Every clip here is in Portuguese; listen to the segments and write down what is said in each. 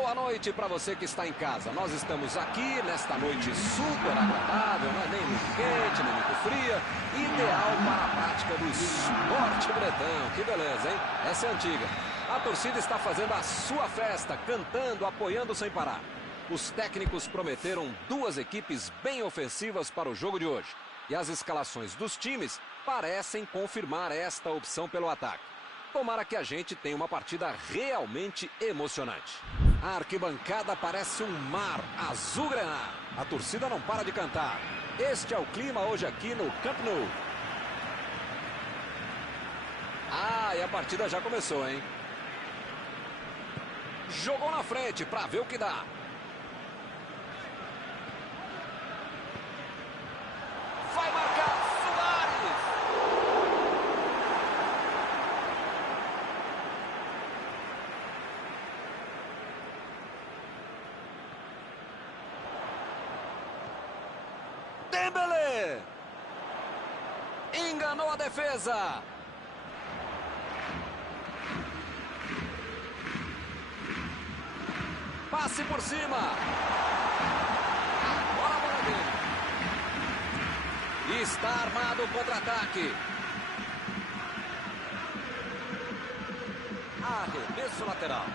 Boa noite para você que está em casa. Nós estamos aqui nesta noite super agradável, não é nem muito quente, nem muito fria. Ideal para a prática do esporte bretão. Que beleza, hein? Essa é antiga. A torcida está fazendo a sua festa, cantando, apoiando sem parar. Os técnicos prometeram duas equipes bem ofensivas para o jogo de hoje. E as escalações dos times parecem confirmar esta opção pelo ataque. Tomara que a gente tenha uma partida realmente emocionante. A arquibancada parece um mar azul-grená. A torcida não para de cantar. Este é o clima hoje aqui no Camp Nou. Ah, e a partida já começou, hein? Jogou na frente para ver o que dá. Vai marcar Suárez. Dembélé. Enganou a defesa. Passe por cima. Agora a bola dele. Está armado o contra-ataque. Arremesso lateral.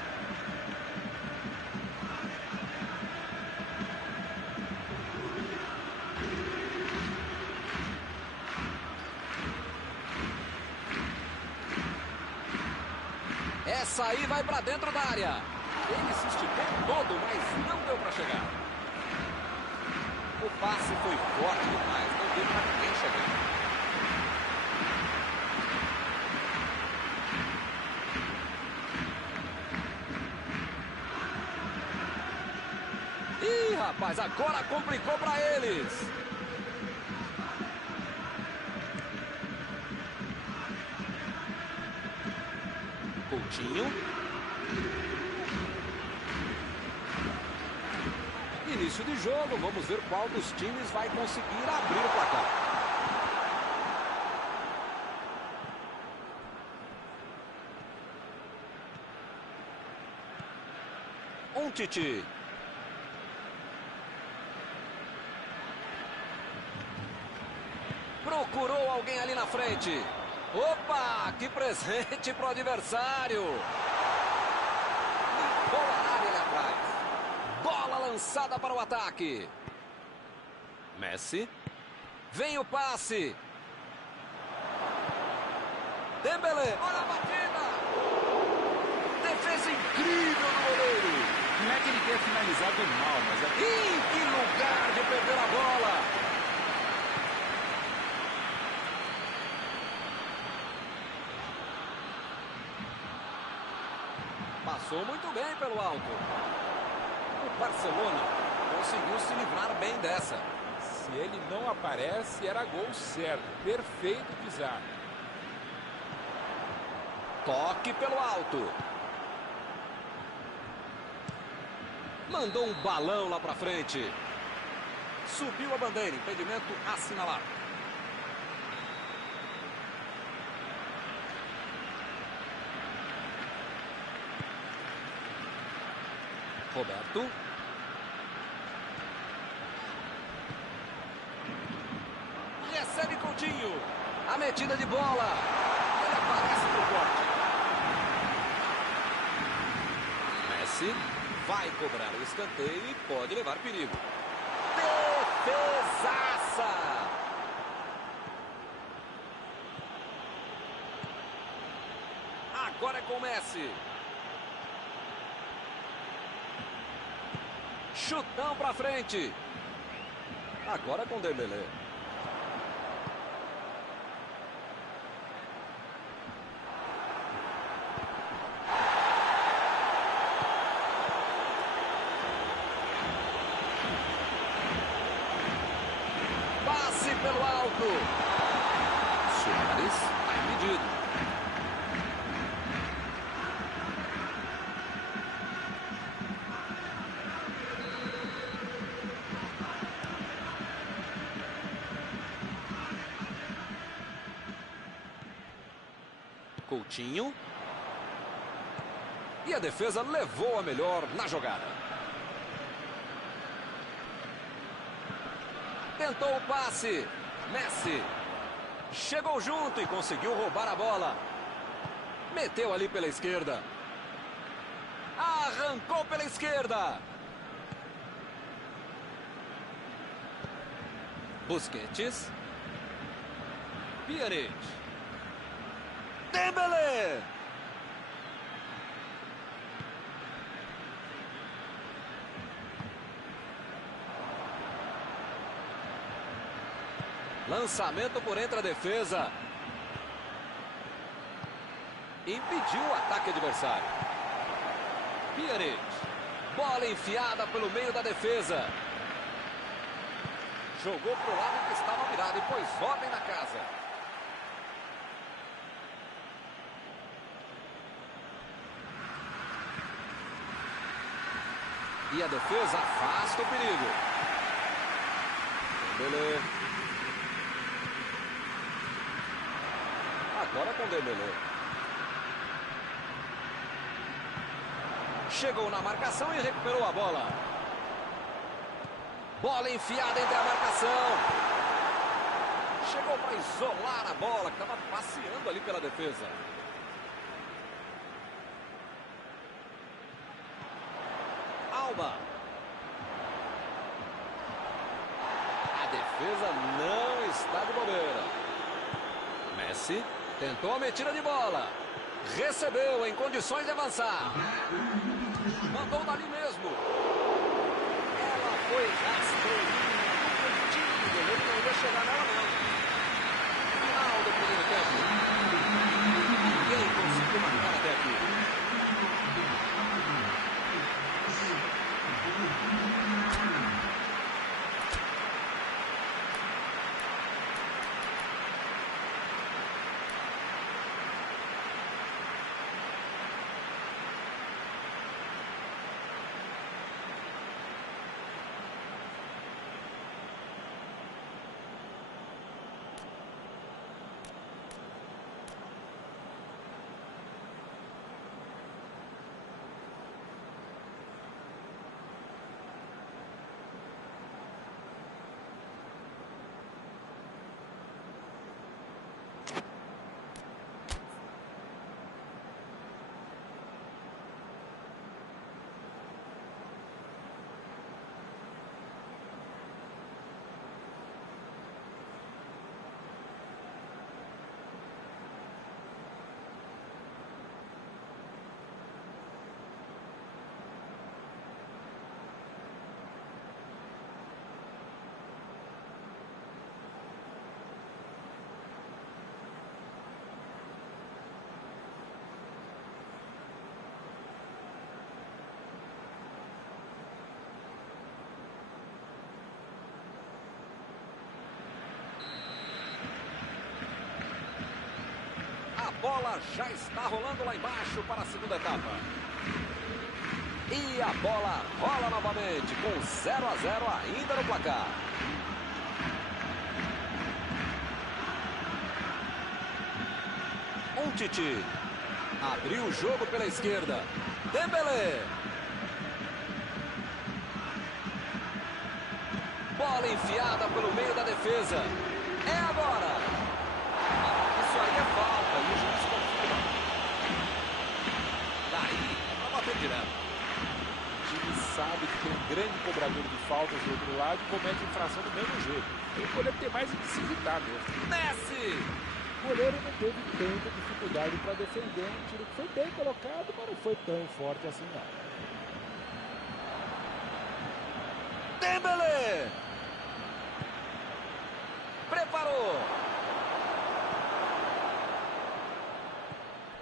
Essa aí vai para dentro da área. Ele se esticou todo, mas não deu para chegar. O passe foi forte demais, não deu para ninguém chegar. Ih, rapaz, agora complicou para eles. Coutinho. Início de jogo, vamos ver qual dos times vai conseguir abrir o placar. Titi. Procurou alguém ali na frente. Opa, que presente pro adversário. Limpou a área ali atrás. Bola lançada para o ataque. Messi. Vem o passe. Dembélé. Olha a batida. Defesa incrível do goleiro. Não é que ele tenha finalizado mal, mas é... Ih, que lugar de perder a bola. Passou muito bem pelo alto. O Barcelona conseguiu se livrar bem dessa. Se ele não aparece, era gol certo. Perfeito desarme. Toque pelo alto. Mandou um balão lá pra frente. Subiu a bandeira. Impedimento assinalado. Roberto. Recebe Coutinho. A metida de bola. Ele aparece pro corte. Messi vai cobrar o escanteio e pode levar perigo. Defesaça. Agora é com o Messi. Chutão pra frente. Agora com Dembélé. Passe pelo alto. Suárez vai impedido. Coutinho. E a defesa levou a melhor na jogada. Tentou o passe. Messi. Chegou junto e conseguiu roubar a bola. Meteu ali pela esquerda. Arrancou pela esquerda. Busquets. Pjanic. Dembélé. Lançamento por entre a defesa. Impediu o ataque adversário. Pjanic. Bola enfiada pelo meio da defesa. Jogou para o lado que estava virado e pôs ordem na casa. E a defesa afasta o perigo. Dembélé. Agora com Dembélé. Chegou na marcação e recuperou a bola. Bola enfiada entre a marcação. Chegou para isolar a bola, que estava passeando ali pela defesa. Alba. A defesa não está de bobeira. Messi tentou a metida de bola. Recebeu em condições de avançar. Mandou dali mesmo. Ela foi rasteirinha. O goleiro não ia chegar nela não. Final do primeiro tempo. Ninguém conseguiu marcar até aqui. A bola já está rolando lá embaixo para a segunda etapa. E a bola rola novamente com 0-0 ainda no placar. Titi abriu o jogo pela esquerda. Dembélé. Bola enfiada pelo meio da defesa. É agora. Isso aí é falta e o juiz confirma. Daí é para bater direto. O time sabe que tem um grande cobrador de faltas do outro lado e comete infração do mesmo jeito. O goleiro tem mais que se irritar mesmo. Messi. O goleiro não teve tanta dificuldade para defender um tiro que foi bem colocado, mas não foi tão forte assim não. Dembélé. Preparou.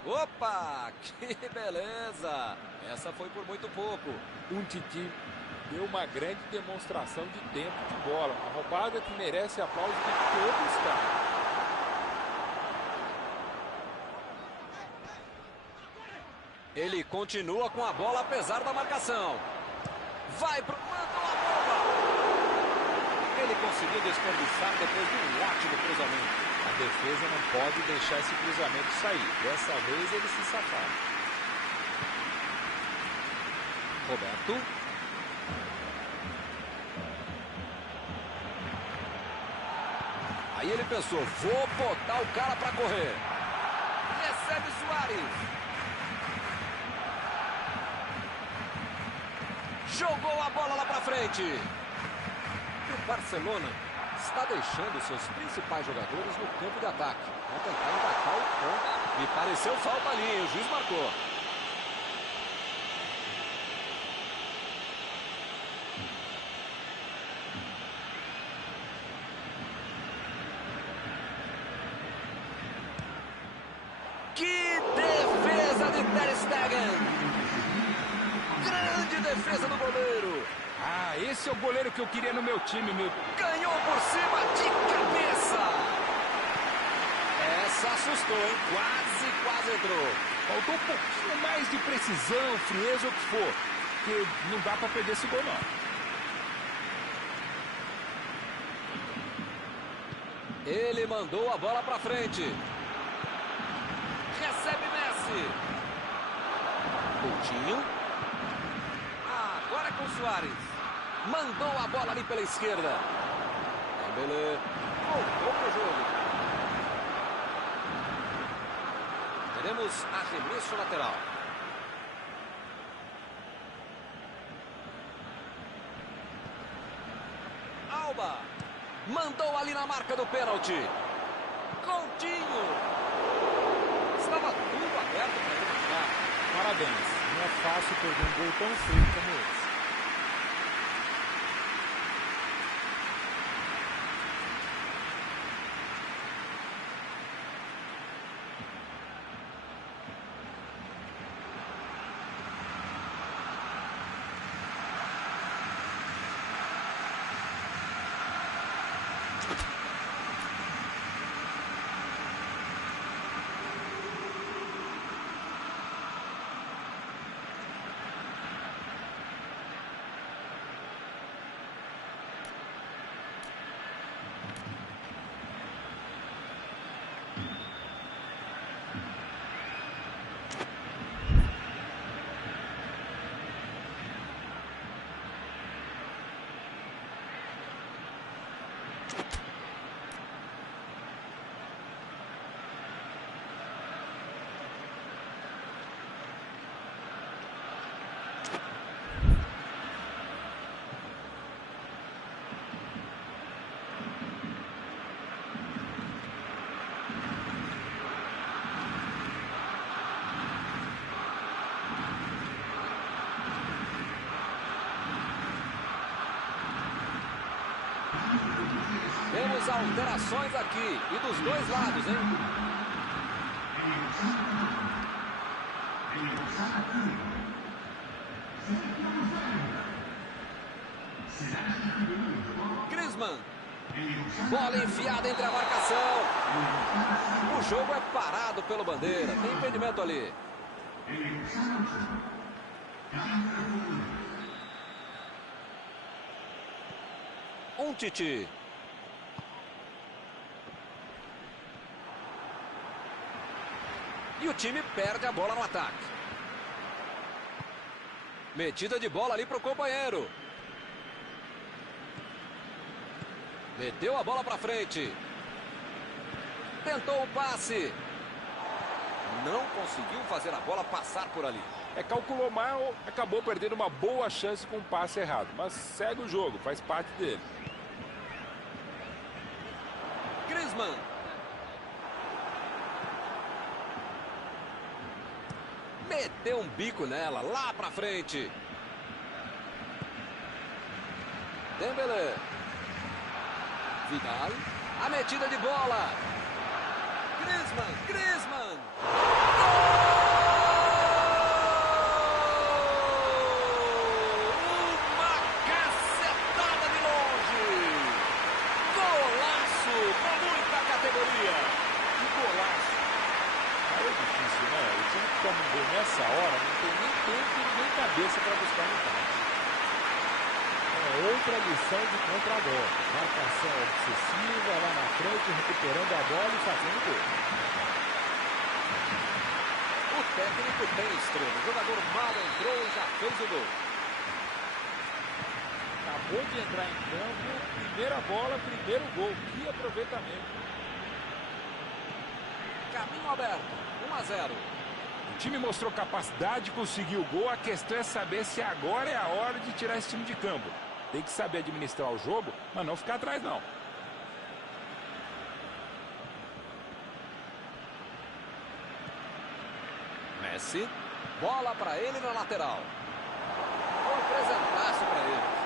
Opa, que beleza. Essa foi por muito pouco. Um Titi deu uma grande demonstração de tempo de bola. Uma roubada que merece aplauso de todo o estádio. Ele continua com a bola apesar da marcação. Vai pro... Mandou a bola. Ele conseguiu desperdiçar depois de um ótimo cruzamento. A defesa não pode deixar esse cruzamento sair. Dessa vez eles se safaram. Roberto. Aí ele pensou, vou botar o cara para correr. Recebe Suárez. Jogou a bola lá para frente. O Barcelona está deixando seus principais jogadores no campo de ataque. Vão tentar empatar o ponto. Me pareceu falta ali, o juiz marcou. Que defesa de Ter Stegen! Grande defesa do goleiro. Ah, esse é o goleiro que eu queria no meu time, meu. Ganhou por cima de cabeça. Essa assustou, hein? Quase entrou. Faltou um pouquinho mais de precisão, frieza, o que for. Porque não dá pra perder esse gol, não. Ele mandou a bola pra frente. Recebe Messi. Coutinho. Agora é com o Suárez. Mandou a bola ali pela esquerda. Dembélé. Voltou pro jogo. Teremos arremesso lateral. Alba. Mandou ali na marca do pênalti. Coutinho. Estava tudo aberto para ele marcar. Parabéns. Não é fácil perder um gol tão feio como esse. Temos alterações aqui. E dos dois lados, hein? Griezmann. Bola enfiada entre a marcação. O jogo é parado pelo bandeira. Tem impedimento ali. Titi. E o time perde a bola no ataque. Metida de bola ali para o companheiro. Meteu a bola para frente. Tentou o passe. Não conseguiu fazer a bola passar por ali. Calculou mal, acabou perdendo uma boa chance com um passe errado. Mas segue o jogo, faz parte dele. Griezmann. Meteu um bico nela, lá pra frente. Dembélé. Vidal. A metida de bola. Griezmann. Uma cacetada de longe. Golaço com muita categoria. Que golaço. Aí é difícil, né? O time que toma um gol nessa hora não tem nem tempo nem cabeça para buscar no empate. Outra lição de contra-golpe. Marcação obsessiva lá na frente, recuperando a bola e fazendo gol. O técnico tem estrela. O jogador mal entrou e já fez o gol. acabou de entrar em campo, primeira bola, primeiro gol. Que aproveitamento. Caminho aberto, 1 a 0. O time mostrou capacidade de conseguir o gol. A questão é saber se agora é a hora de tirar esse time de campo. Tem que saber administrar o jogo, mas não ficar atrás, não. Messi, bola para ele na lateral. Foi presentaço para ele.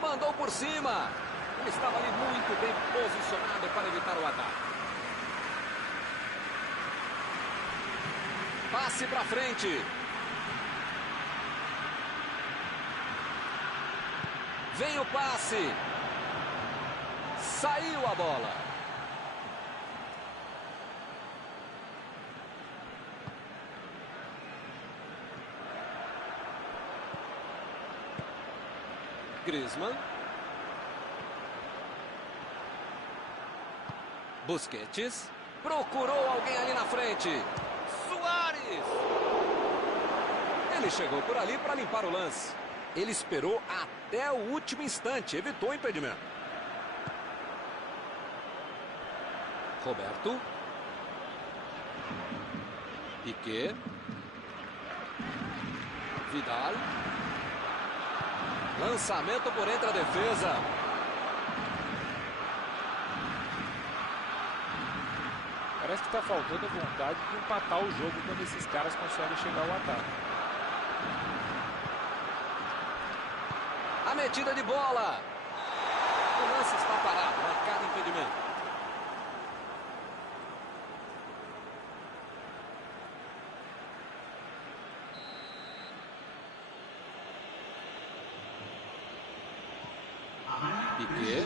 Mandou por cima. Ele estava ali muito bem posicionado para evitar o ataque. Passe para frente. Vem o passe. Saiu a bola. Griezmann. Busquets. Procurou alguém ali na frente. Suárez. Ele chegou por ali para limpar o lance. Ele esperou até o último instante. Evitou o impedimento. Roberto. Piqué. Vidal. Lançamento por entre a defesa. Parece que está faltando a vontade de empatar o jogo quando esses caras conseguem chegar ao ataque. A metida de bola. O lance está parado. Marcado impedimento. Piqué.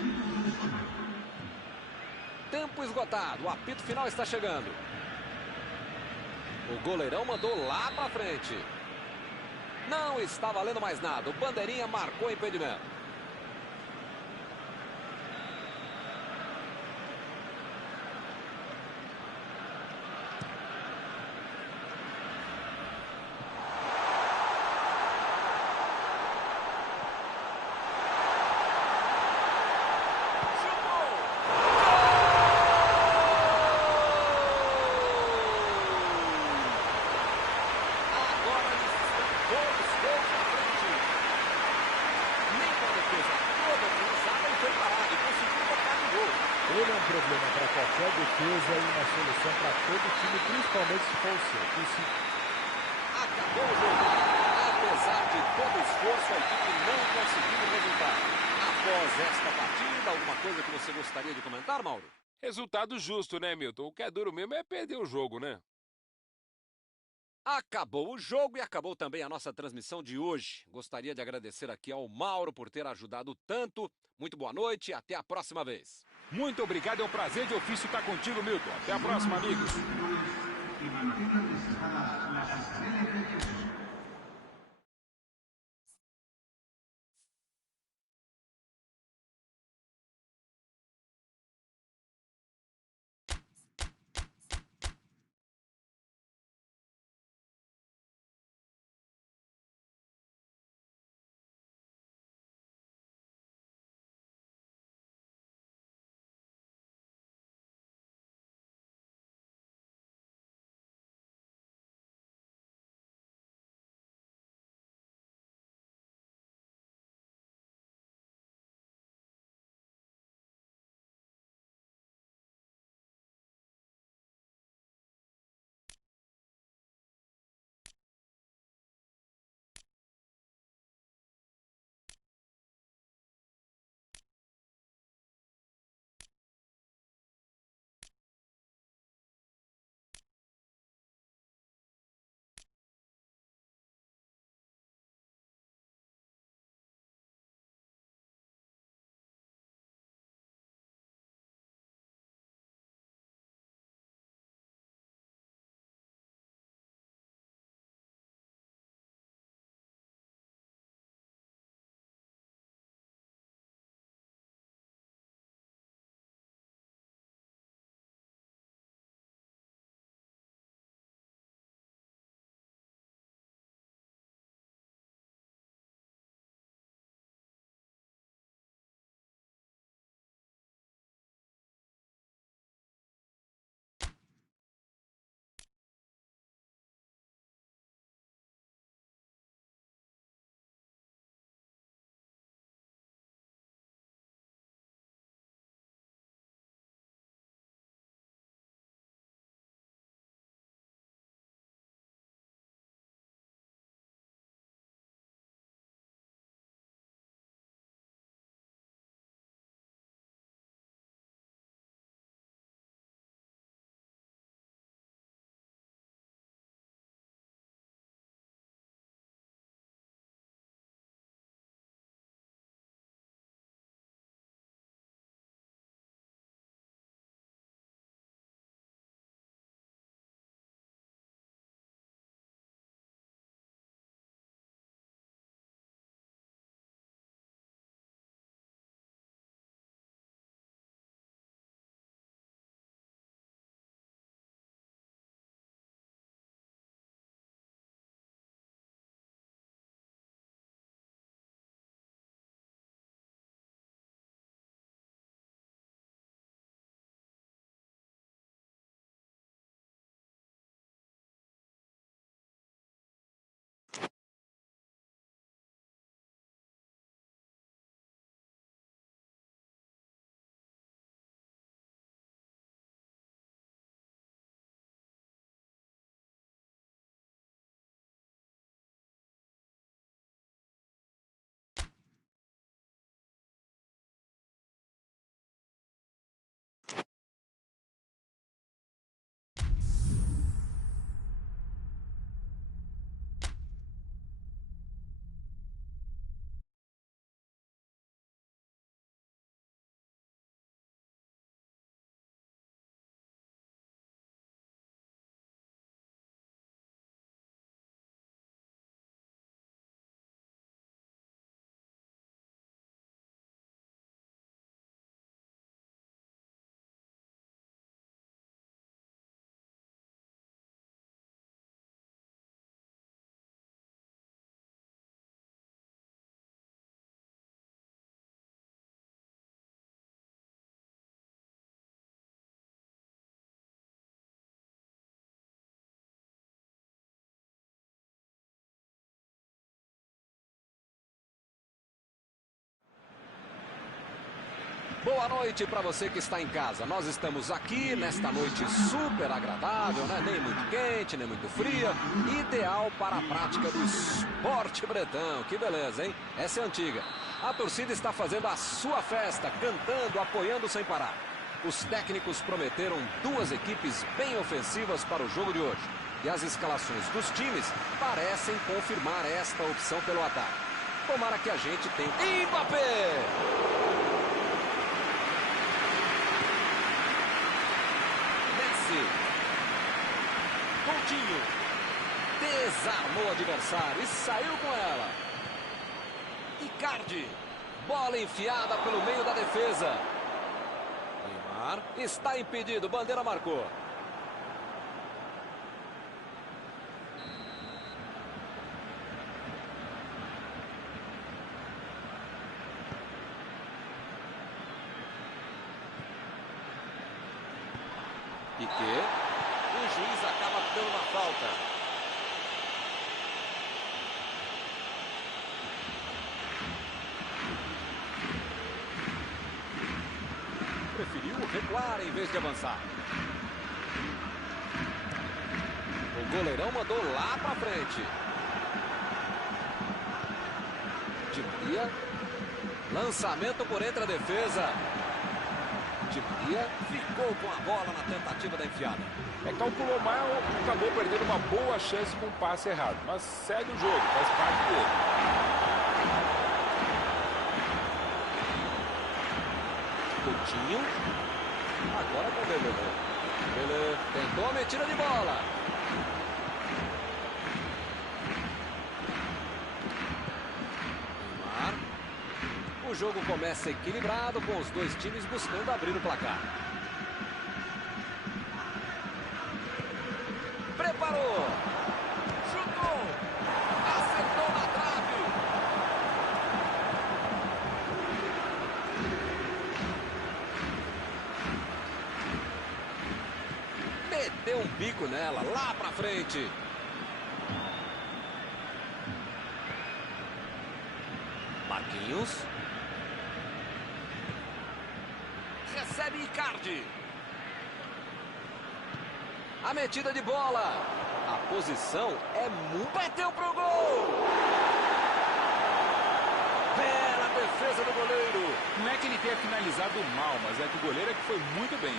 Tempo esgotado. O apito final está chegando. O goleirão mandou lá para frente. Não está valendo mais nada. O bandeirinha marcou impedimento. Ele é um problema para qualquer defesa e uma solução para todo time, principalmente se for o seu. Acabou o jogo. Apesar de todo o esforço, a equipe não conseguiu o resultado. Após esta partida, alguma coisa que você gostaria de comentar, Mauro? Resultado justo, né, Milton? O que é duro mesmo é perder o jogo, né? Acabou o jogo e acabou também a nossa transmissão de hoje. Gostaria de agradecer aqui ao Mauro por ter ajudado tanto. Muito boa noite e até a próxima vez. Muito obrigado, é um prazer de ofício estar contigo, Milton. Até a próxima, amigos. Boa noite para você que está em casa. Nós estamos aqui nesta noite super agradável, né? Nem muito quente, nem muito fria. Ideal para a prática do esporte bretão. Que beleza, hein? Essa é antiga. A torcida está fazendo a sua festa, cantando, apoiando sem parar. Os técnicos prometeram duas equipes bem ofensivas para o jogo de hoje. E as escalações dos times parecem confirmar esta opção pelo ataque. Tomara que a gente tenha... Mbappé! Coutinho desarmou o adversário e saiu com ela. Icardi, bola enfiada pelo meio da defesa. Neymar está impedido, bandeira marcou. Piquet. O juiz acaba dando uma falta. Preferiu recuar em vez de avançar. O goleirão mandou lá pra frente. Di Maria. Lançamento por entre a defesa. Di Maria ficou com a bola na tentativa da enfiada. Calculou mal, acabou perdendo uma boa chance com um passe errado. Mas segue o jogo, faz parte dele. Coutinho. Agora com o Dembélé. Ele tentou a metida de bola. Neymar. O jogo começa equilibrado, com os dois times buscando abrir o placar. Preparou. Chutou. Acertou na trave. Meteu um bico nela, lá pra frente. Marquinhos. Recebe Icardi. A metida de bola. A posição é muito... Bateu pro gol. Bela defesa do goleiro. Não é que ele tenha finalizado mal, mas é que o goleiro é que foi muito bem.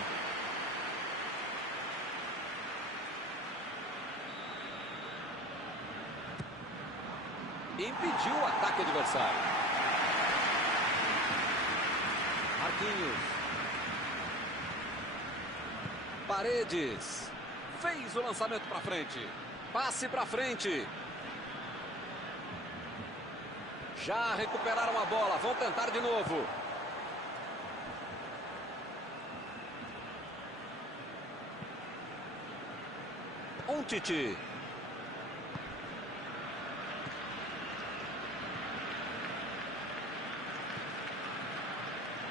Impediu o ataque adversário. Marquinhos. Paredes. Fez o lançamento para frente. Passe para frente. Já recuperaram a bola. Vão tentar de novo. Tite.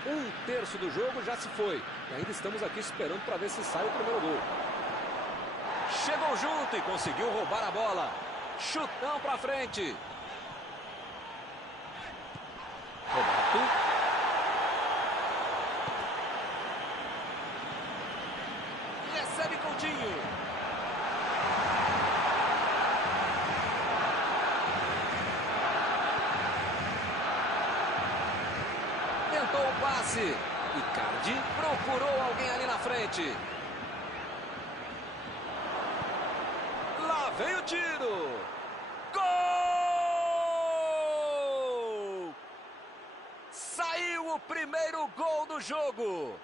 Um terço do jogo já se foi. E ainda estamos aqui esperando para ver se sai o primeiro gol. Chegou junto e conseguiu roubar a bola. Chutão para frente. Roberto. Recebe Coutinho. Tentou o passe. Icardi procurou alguém ali na frente. Lá vem o tiro. Gol! Saiu o primeiro gol do jogo.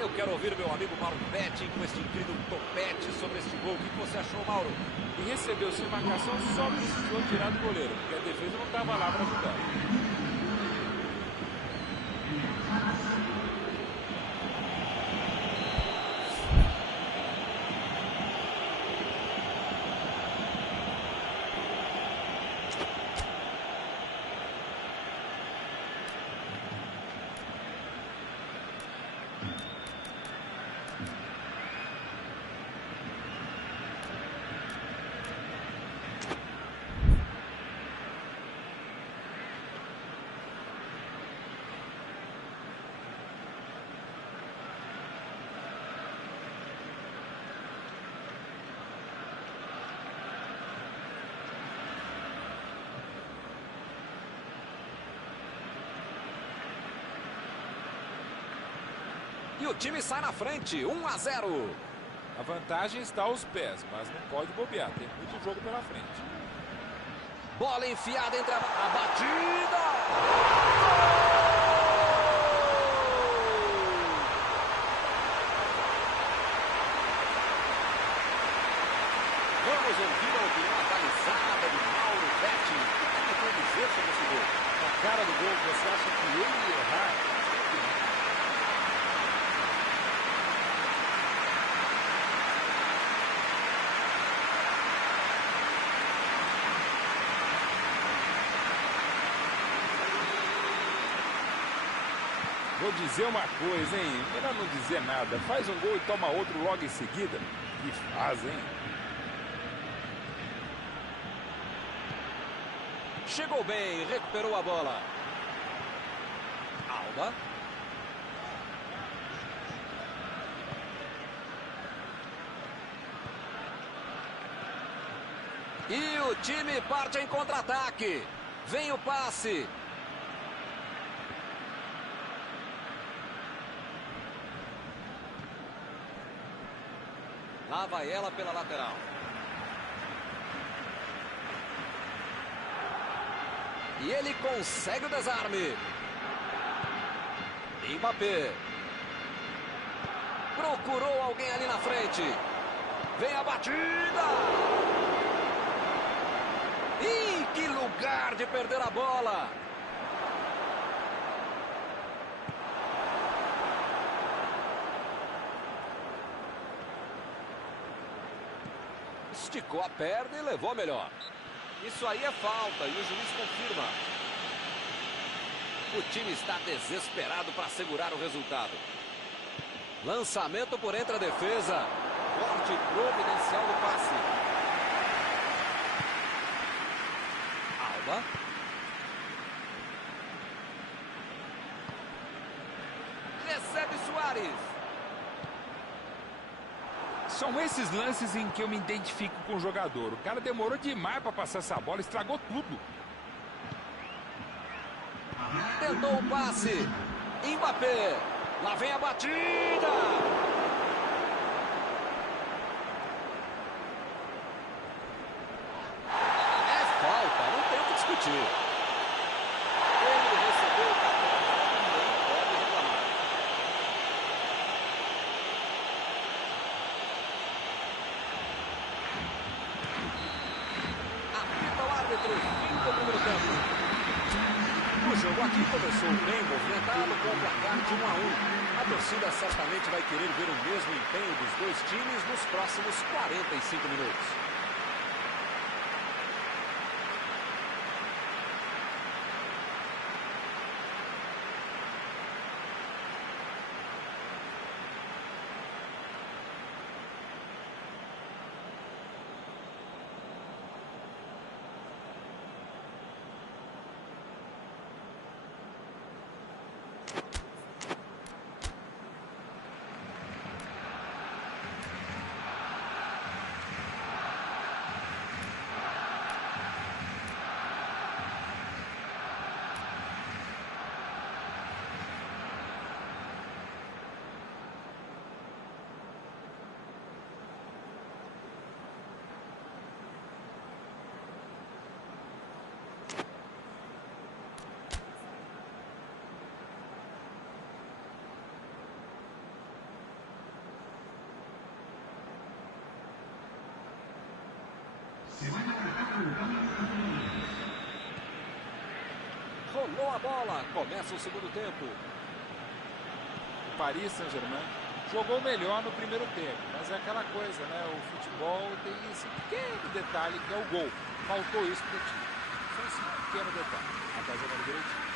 Eu quero ouvir meu amigo Mauro Betting com este incrível topete sobre este gol. O que você achou, Mauro? E recebeu sem marcação, só precisou tirar do goleiro, porque a defesa não estava lá para ajudar. o time sai na frente, 1-0. A vantagem está aos pés, mas não pode bobear, tem muito jogo pela frente. Bola enfiada entre a batida. Vamos ouvir a opinião atualizada de Mauro Betti. O que ele tem a dizer sobre esse gol? Na cara do gol, você acha que ele ia errar? Vou dizer uma coisa, hein? Melhor não dizer nada. Faz um gol e toma outro logo em seguida. Que faz, hein? Chegou bem, recuperou a bola. Alba. E o time parte em contra-ataque. Vem o passe. Lá vai ela pela lateral. E ele consegue o desarme. Mbappé. Procurou alguém ali na frente. Vem a batida. Ih, que lugar de perder a bola. Esticou a perna e levou melhor. Isso aí é falta e o juiz confirma. O time está desesperado para segurar o resultado. Lançamento por entre a defesa. Corte providencial do passe. Alba. Recebe Suárez. São esses lances em que eu me identifico com o jogador. O cara demorou demais para passar essa bola, estragou tudo. Tentou o passe. Mbappé. Lá vem a batida. É falta, não tem o que discutir. Ele recebeu o cartão amarelo, ninguém pode reclamar. Apita o árbitro, fim do primeiro tempo. O jogo aqui começou bem movimentado com o placar de 1-1. A torcida certamente vai querer ver o mesmo empenho dos dois times nos próximos 45 minutos. Rolou a bola, começa o segundo tempo. O Paris Saint-Germain jogou melhor no primeiro tempo, mas é aquela coisa, né? O futebol tem esse pequeno detalhe que é o gol. Faltou isso pro time. Só esse pequeno detalhe. Ela tá jogando direitinho.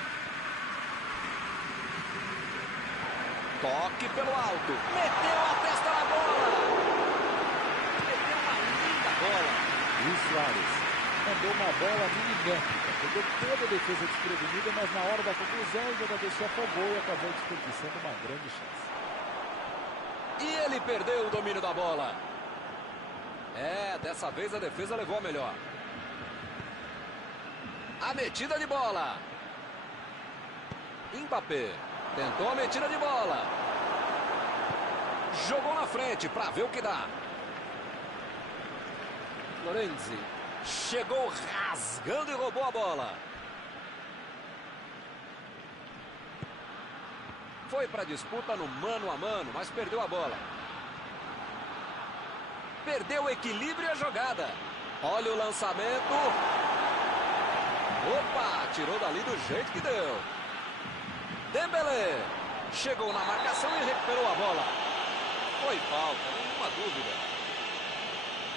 Toque pelo alto. Meteu a testa na bola. Meteu uma linda bola. E o Suárez mandou uma bola milimétrica. Pegou toda a defesa desprevenida, mas na hora da conclusão o jogador se afogou e acabou desperdiçando uma grande chance. E ele perdeu o domínio da bola. É, dessa vez a defesa levou a melhor. A metida de bola. Mbappé tentou a metida de bola. Jogou na frente para ver o que dá. Florenzi chegou rasgando e roubou a bola. Foi para a disputa no mano a mano, mas perdeu a bola. Perdeu o equilíbrio e a jogada. Olha o lançamento. Opa, tirou dali do jeito que deu. Dembélé chegou na marcação e recuperou a bola. Foi falta, nenhuma dúvida.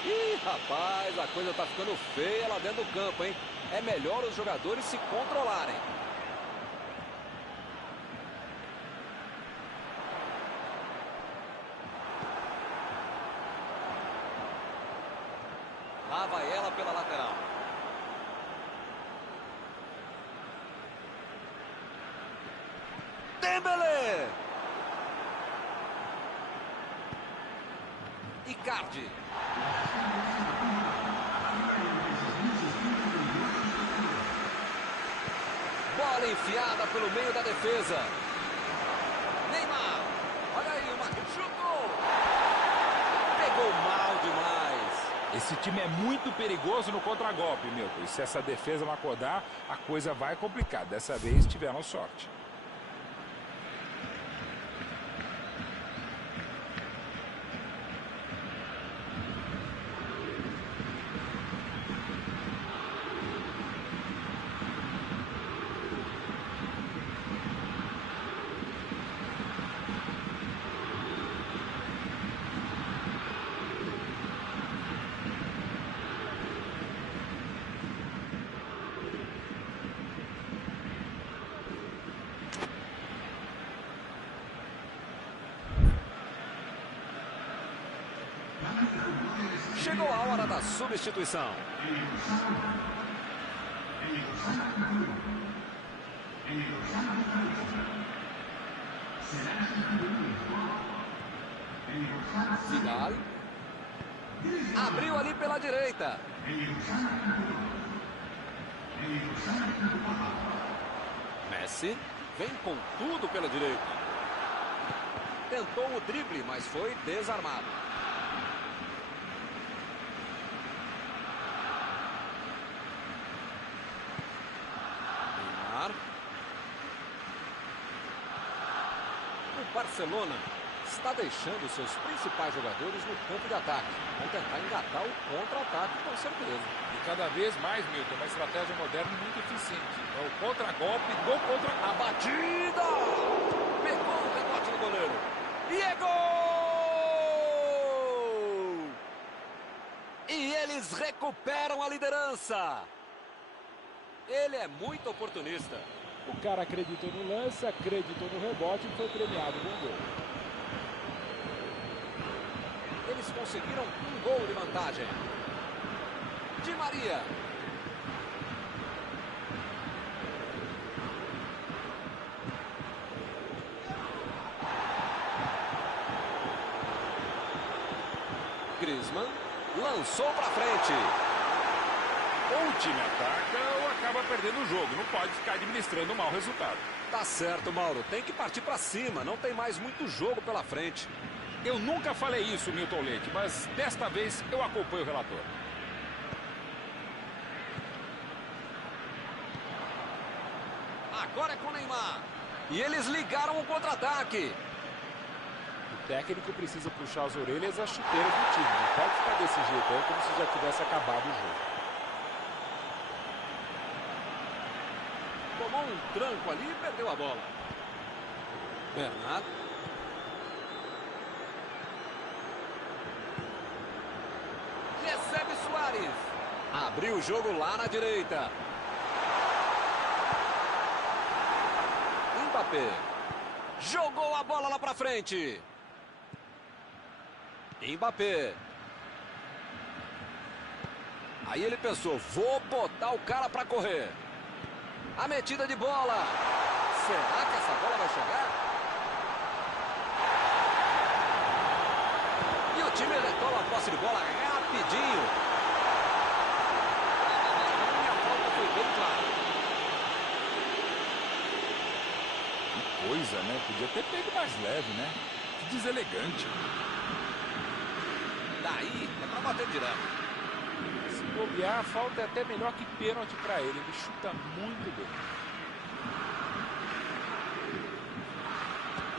Ih, rapaz, a coisa tá ficando feia lá dentro do campo, hein? É melhor os jogadores se controlarem. Lá vai ela pela lateral. Dembélé! Icardi. Bola enfiada pelo meio da defesa. Neymar. Olha aí, o Marquinhos chutou. Pegou mal demais. Esse time é muito perigoso no contragolpe, Milton. E se essa defesa não acordar, a coisa vai complicar. Dessa vez tiveram sorte. Chegou a hora da substituição. Vidal. Abriu ali pela direita. Messi vem com tudo pela direita. Tentou o drible, mas foi desarmado. O Barcelona está deixando seus principais jogadores no campo de ataque. Vão tentar engatar o contra-ataque, com certeza. E cada vez mais, Milton, uma estratégia moderna e muito eficiente. É o contra-golpe do contra... A batida! Pegou o rebote do goleiro. E é gol! E eles recuperam a liderança. Ele é muito oportunista. O cara acreditou no lance, acreditou no rebote e foi premiado com um gol. Eles conseguiram um gol de vantagem. Di Maria. Griezmann lançou para frente. Ou o time ataca ou acaba perdendo o jogo. Não pode ficar administrando um mau resultado. Tá certo, Mauro. Tem que partir para cima. Não tem mais muito jogo pela frente. Eu nunca falei isso, Milton Leite, mas desta vez eu acompanho o relator. Agora é com o Neymar. E eles ligaram o contra-ataque. O técnico precisa puxar as orelhas e as chuteiras do time. Não pode ficar desse jeito aí como se já tivesse acabado o jogo. Tomou um tranco ali e perdeu a bola. Bernardo. Recebe Suárez. Abriu o jogo lá na direita. Mbappé. Jogou a bola lá pra frente. Mbappé. Aí ele pensou, vou botar o cara pra correr. A metida de bola. Será que essa bola vai chegar? E o time retoma a posse de bola rapidinho. E a falta foi bem clara. Que coisa, né? Podia ter pego mais leve, né? Que deselegante. Daí é pra bater direto. Se bobear, a falta é até melhor que pênalti para ele. Ele chuta muito bem.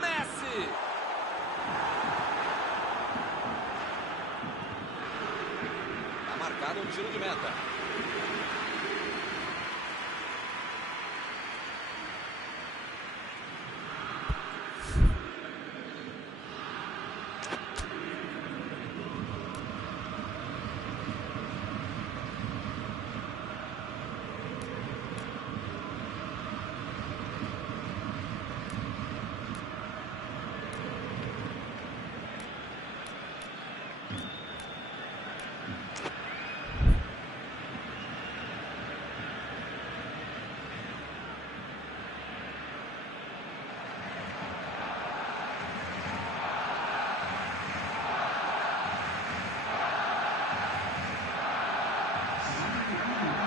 Messi! Tá marcado um tiro de meta.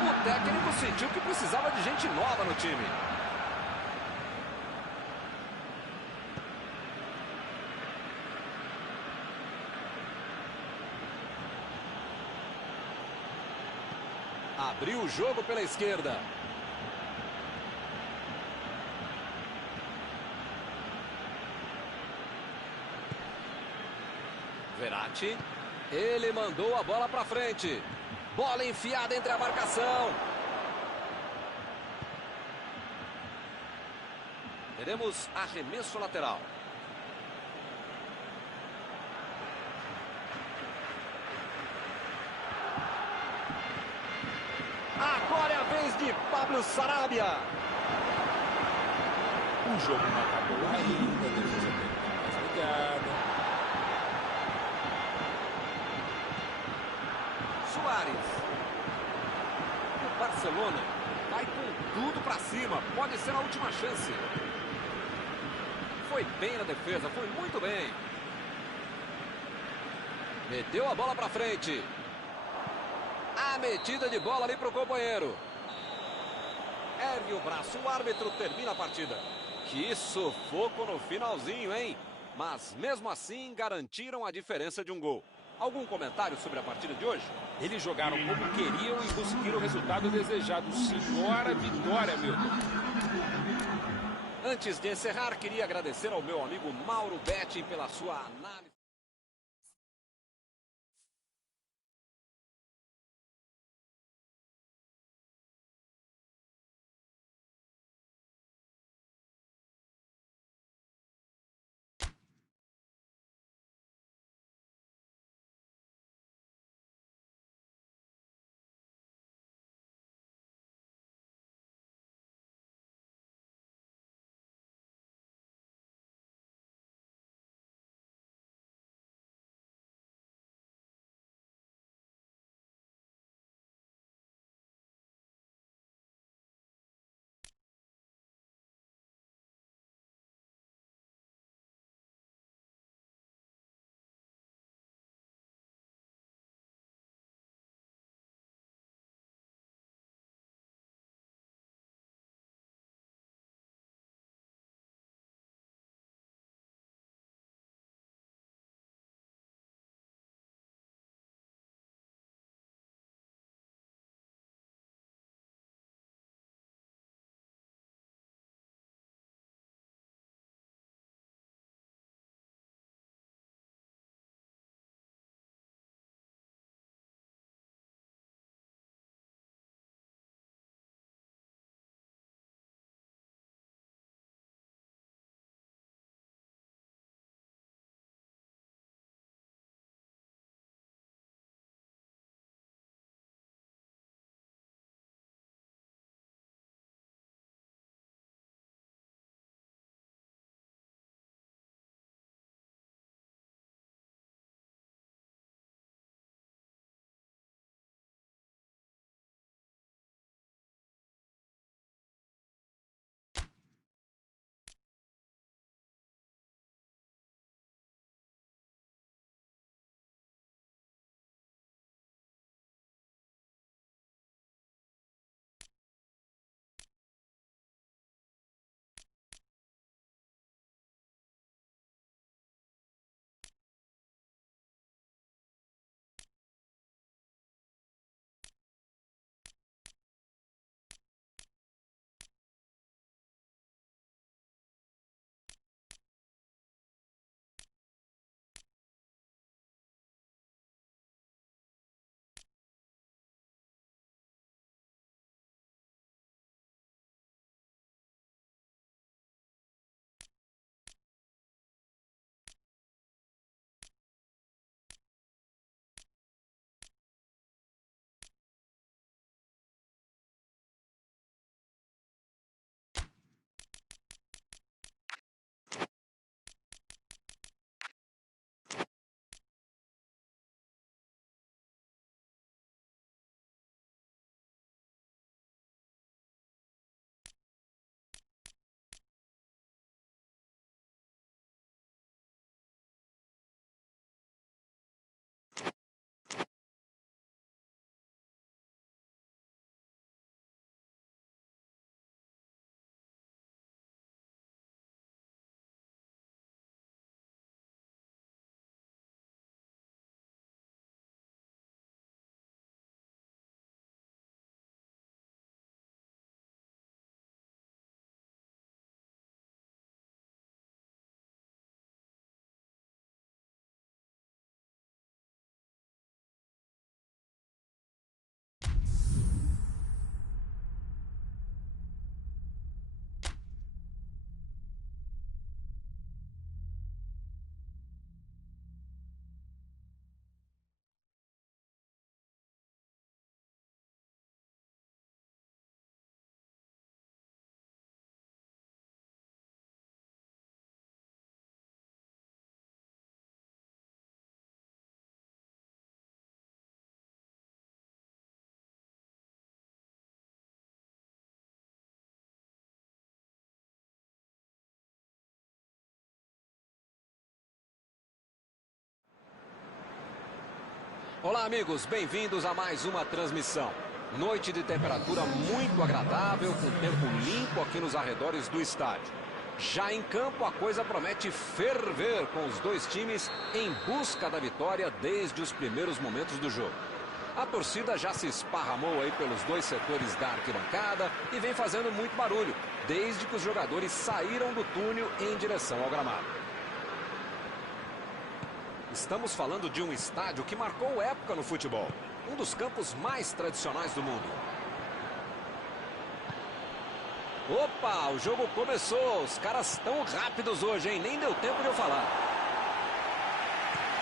O técnico sentiu que precisava de gente nova no time. Abriu o jogo pela esquerda. Verratti. Ele mandou a bola para frente. Bola enfiada entre a marcação. Teremos arremesso lateral. Agora é a vez de Pablo Sarabia. O jogo não acabou ainda, a defesa tem que estar mais ligada. Suárez. O Barcelona vai com tudo para cima. Pode ser a última chance. Foi bem na defesa, foi muito bem. Meteu a bola para frente. A metida de bola ali para o companheiro. Ergue o braço, o árbitro termina a partida. Que sufoco no finalzinho, hein? Mas mesmo assim garantiram a diferença de um gol. Algum comentário sobre a partida de hoje? Eles jogaram como queriam e conseguiram o resultado desejado. Senhora vitória, Milton. Antes de encerrar, queria agradecer ao meu amigo Mauro Betti pela sua análise. Olá, amigos, bem-vindos a mais uma transmissão. Noite de temperatura muito agradável, com tempo limpo aqui nos arredores do estádio. Já em campo, a coisa promete ferver, com os dois times em busca da vitória desde os primeiros momentos do jogo. A torcida já se esparramou aí pelos dois setores da arquibancada e vem fazendo muito barulho, desde que os jogadores saíram do túnel em direção ao gramado. Estamos falando de um estádio que marcou época no futebol. Um dos campos mais tradicionais do mundo. Opa, o jogo começou. Os caras estão rápidos hoje, hein? Nem deu tempo de eu falar.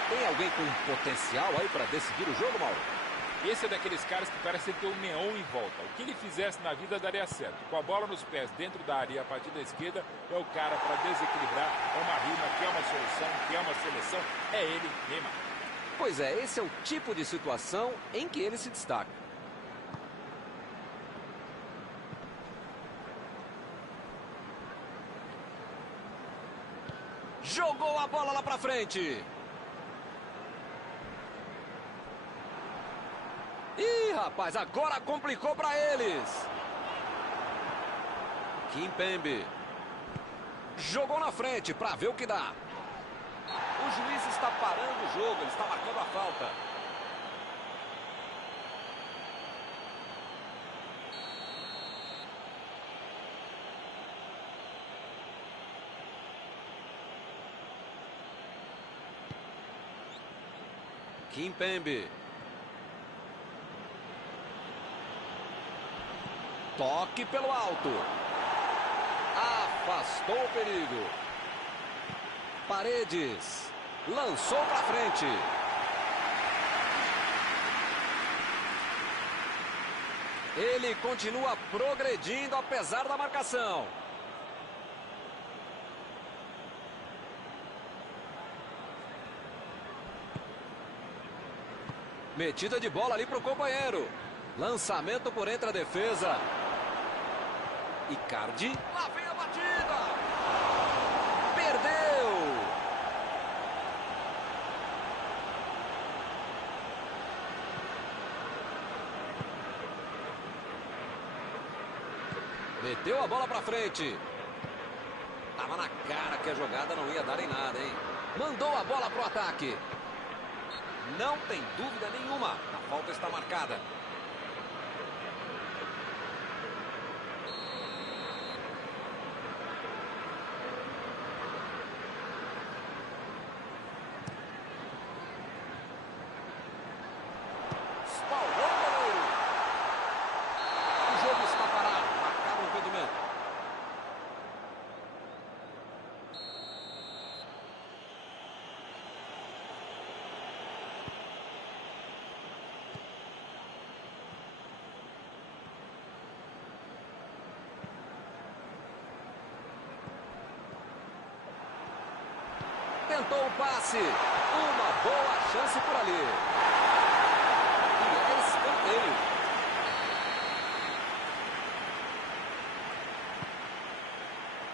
Tem alguém com potencial aí para decidir o jogo, Mauro? Esse é daqueles caras que parece ter um neon em volta. O que ele fizesse na vida daria certo. Com a bola nos pés dentro da área e a partir da esquerda, é o cara para desequilibrar. É uma rima, que é uma solução, que é uma seleção. É ele, Neymar. Pois é, esse é o tipo de situação em que ele se destaca. Jogou a bola lá pra frente. Ih, rapaz, agora complicou pra eles. Kimpembe. Jogou na frente pra ver o que dá. O juiz está parando o jogo, ele está marcando a falta. Kimpembe. Toque pelo alto. Afastou o perigo. Paredes. Lançou para frente. Ele continua progredindo apesar da marcação. Metida de bola ali para o companheiro. Lançamento por entre a defesa. Icardi. Lá vem a batida. Perdeu. Meteu a bola pra frente. Tava na cara que a jogada não ia dar em nada, hein? Mandou a bola pro ataque. Não tem dúvida nenhuma. A falta está marcada. Tentou o passe. Uma boa chance por ali. E é escanteio.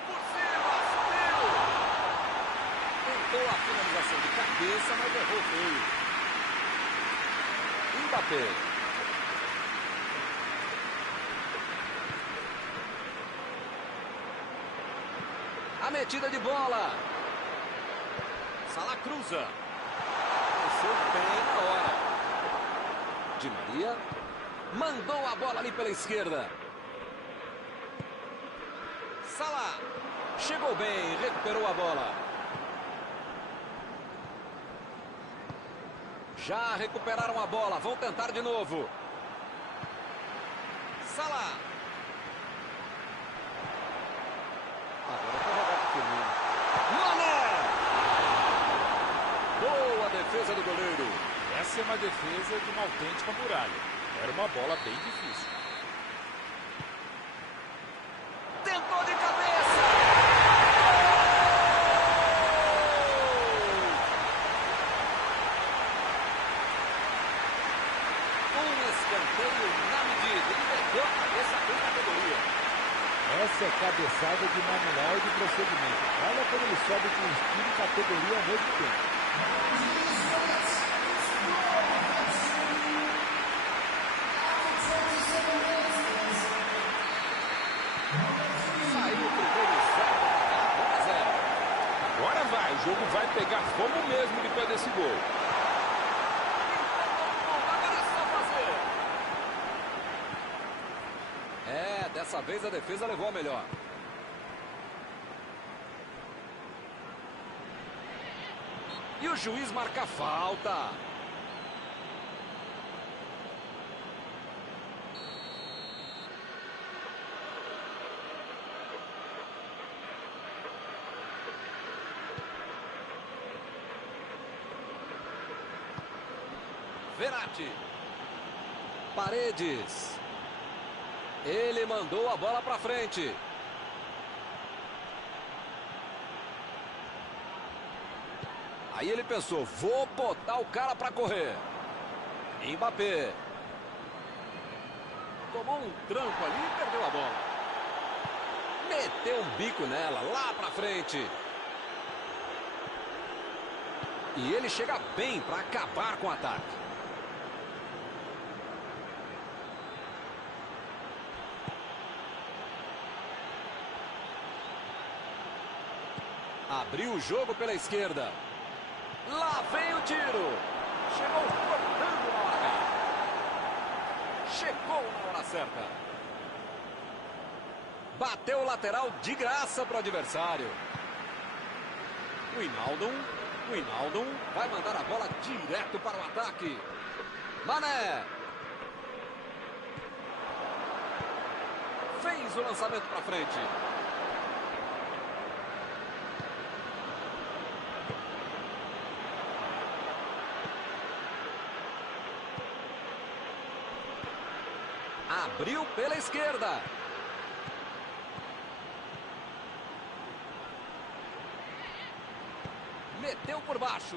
Por cima, subiu. Tentou a finalização de cabeça, mas errou feio. Mbappé. A metida de bola. Salah cruza. Desceu bem na hora. Di Maria. Mandou a bola ali pela esquerda. Salah. Chegou bem, recuperou a bola. Já recuperaram a bola, vão tentar de novo. Salah. Agora foi Roberto Firmino. Mané. Boa defesa do goleiro. Essa é uma defesa de uma autêntica muralha. Era uma bola bem difícil. Tentou de cabeça. Um escanteio na medida. Ele meteu a cabeça com categoria. Essa é cabeçada de manual de procedimento. Olha como ele sobe com estilo e categoria ao mesmo tempo. O jogo vai pegar fogo mesmo depois desse gol. Dessa vez a defesa levou a melhor. E o juiz marca falta. Verratti. Paredes. Ele mandou a bola para frente. Aí ele pensou, vou botar o cara para correr. Mbappé. Tomou um tranco ali e perdeu a bola. Meteu um bico nela, lá para frente. E ele chega bem para acabar com o ataque. Abriu o jogo pela esquerda. Lá vem o tiro. Chegou cortando na hora H. Chegou na hora certa. Bateu o lateral de graça para o adversário. Wijnaldum vai mandar a bola direto para o ataque. Mané. Fez o lançamento para frente. Abriu pela esquerda. Meteu por baixo.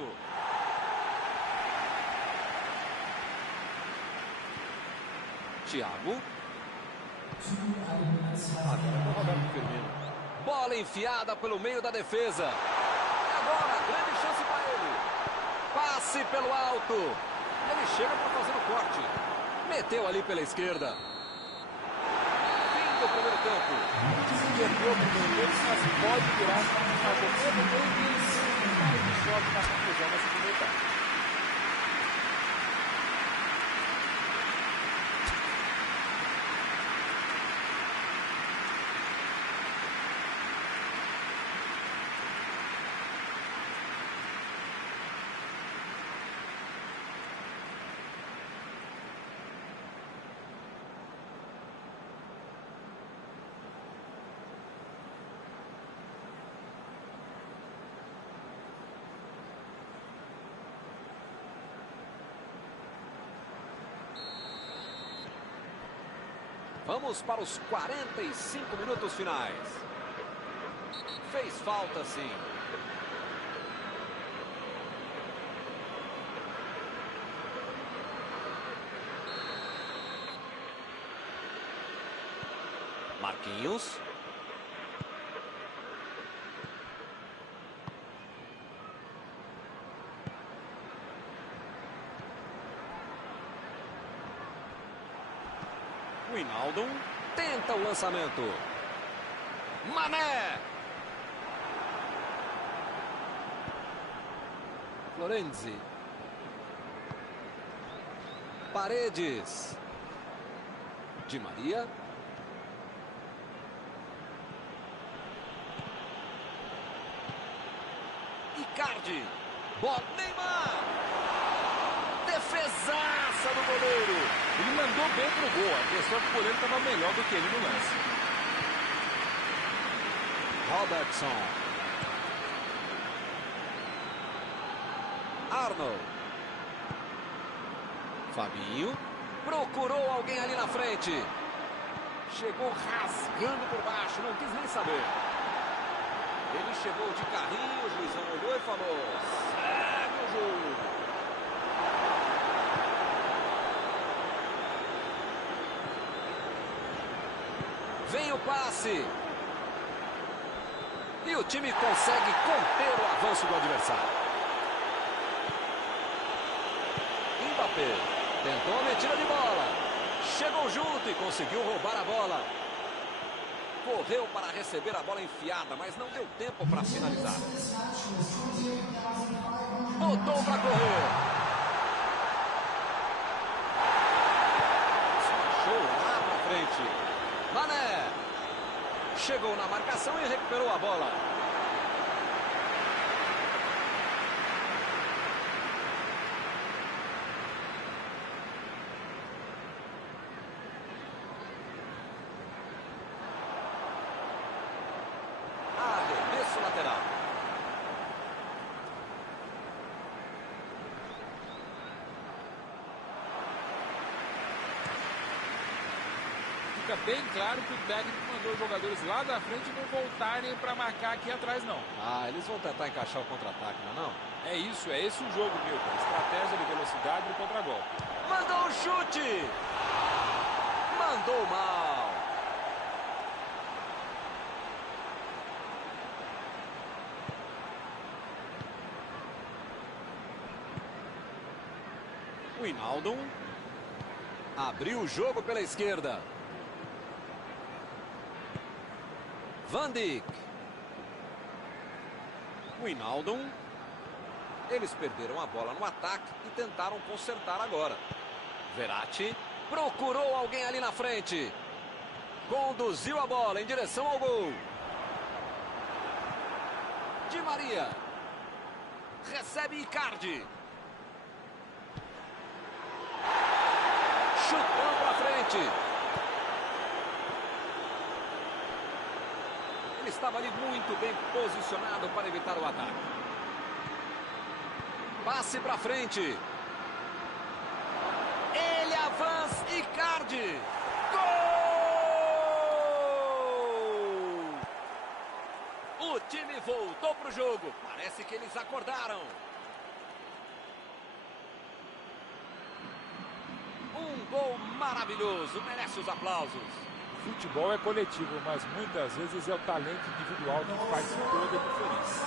Thiago. Agora vai rodar pro Firmino. Bola enfiada pelo meio da defesa. E agora, grande chance para ele. Passe pelo alto. Ele chega para fazer o corte. Meteu ali pela esquerda. Fim do primeiro tempo. Perdeu o primeiro tempo, mas pode virar para fazer todo mundo que choque na confusão nessa segunda etapa. Vamos para os 45 minutos finais. Fez falta, sim. Marquinhos. Wijnaldum tenta o lançamento. Mané. Florenzi. Paredes. Di Maria. Icardi. Bola Neymar. Defesaça do goleiro. Ele mandou bem pro gol. A questão é que o goleiro estava melhor do que ele no lance. Robertson. Arnold. Fabinho. Procurou alguém ali na frente. Chegou rasgando por baixo. Não quis nem saber. Ele chegou de carrinho. O juizão olhou e falou: segue o jogo. Vem o passe. E o time consegue conter o avanço do adversário. Mbappé tentou a metida de bola. Chegou junto e conseguiu roubar a bola. correu para receber a bola enfiada, mas não deu tempo para finalizar. Botou para correr. Achou lá para frente. Mané. Chegou na marcação e recuperou a bola. Arremesso lateral. Fica bem claro que o técnico mandou os jogadores lá da frente não voltarem para marcar aqui atrás, não. Eles vão tentar encaixar o contra-ataque, não? É isso, é esse o jogo, Milton. Estratégia de velocidade no contragolpe. Mandou um chute. Mandou mal. Wijnaldum. Abriu o jogo pela esquerda. Van Dijk. Wijnaldum. Eles perderam a bola no ataque e tentaram consertar agora. Verratti procurou alguém ali na frente. Conduziu a bola em direção ao gol. Di Maria. Recebe Icardi. Chutão para frente. Ele estava ali muito bem posicionado para evitar o ataque. Passe para frente. Ele avança. Icardi. Gol! O time voltou para o jogo. Parece que eles acordaram. Um gol maravilhoso. Merece os aplausos. Futebol é coletivo, mas muitas vezes é o talento individual que faz toda a diferença.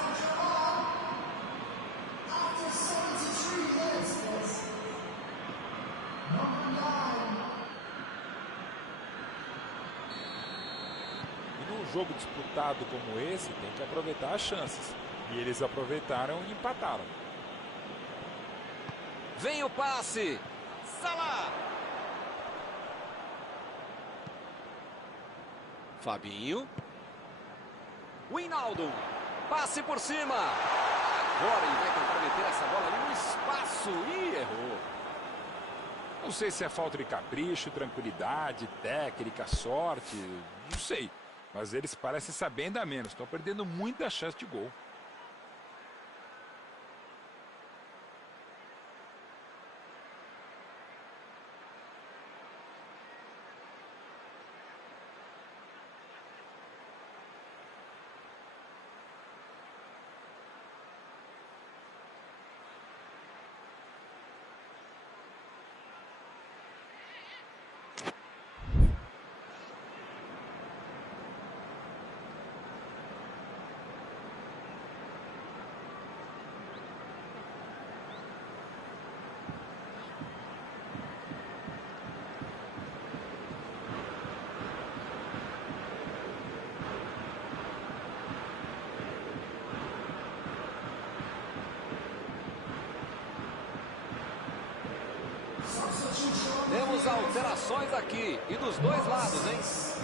E num jogo disputado como esse, tem que aproveitar as chances. E eles aproveitaram e empataram. Vem o passe. Salah. Fabinho. Wijnaldum. Passe por cima. Agora ele vai tentar meter essa bola ali no espaço e errou. Não sei se é falta de capricho, tranquilidade, técnica, sorte, não sei. Mas eles parecem saber ainda menos. Estão perdendo muita chance de gol. Temos alterações aqui e dos dois lados, hein?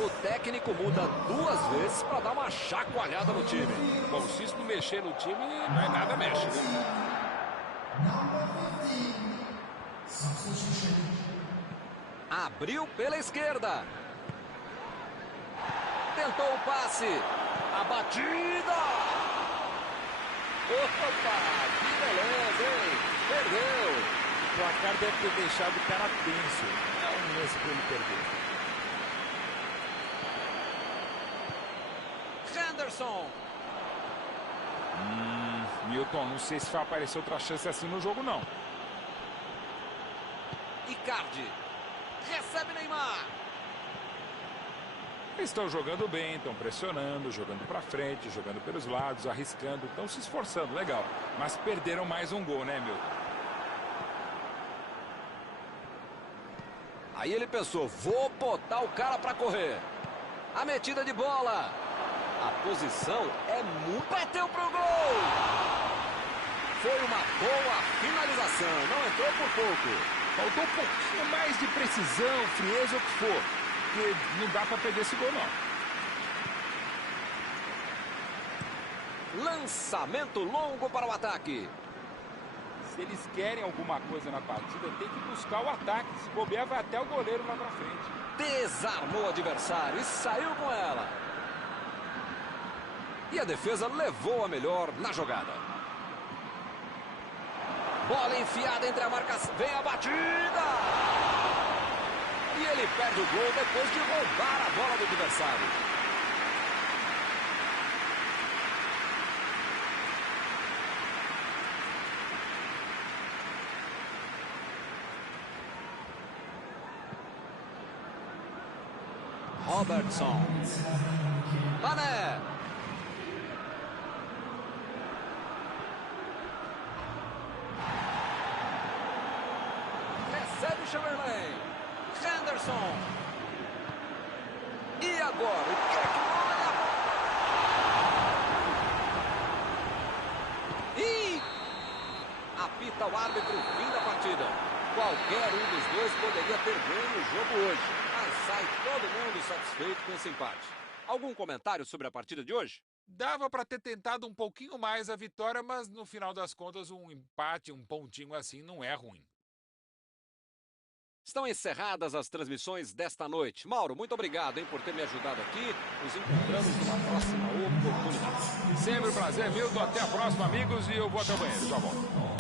O técnico muda 2 vezes para dar uma chacoalhada no time. Bom, se isso não mexer no time, não é nada mexe, né? Abriu pela esquerda. Tentou o passe. A batida. Opa, que beleza, hein? Perdeu. O placar deve ter deixado o cara tenso. É um lance para ele perder. Henderson. Milton, não sei se vai aparecer outra chance assim no jogo, não. Icardi. Recebe Neymar. Eles estão jogando bem, estão pressionando, jogando para frente, jogando pelos lados, arriscando, estão se esforçando, legal. Mas perderam mais um gol, né, Milton? Aí ele pensou, vou botar o cara para correr. A metida de bola. A posição é muito... Bateu pro gol. Foi uma boa finalização. Não entrou por pouco. Faltou um pouquinho mais de precisão, frieza, o que for. Porque não dá para perder esse gol, não. Lançamento longo para o ataque. Se eles querem alguma coisa na partida, tem que buscar o ataque. Se bobear, vai até o goleiro lá pra frente. Desarmou o adversário e saiu com ela. E a defesa levou a melhor na jogada. Bola enfiada entre a marcação. Vem a batida. E ele perde o gol depois de roubar a bola do adversário. Robertson. Mané. Recebe o Chamberlain. Henderson. E agora? O que é que olha? E apita o árbitro, fim da partida. Qualquer um dos dois poderia ter ganho o jogo hoje. Sai todo mundo satisfeito com esse empate. Algum comentário sobre a partida de hoje? Dava para ter tentado um pouquinho mais a vitória, mas no final das contas um empate, um pontinho assim não é ruim. Estão encerradas as transmissões desta noite. Mauro, muito obrigado por ter me ajudado aqui. Nos encontramos numa próxima oportunidade. Sempre um prazer, Milton. Até a próxima, amigos. E eu vou até o banheiro. Já volto.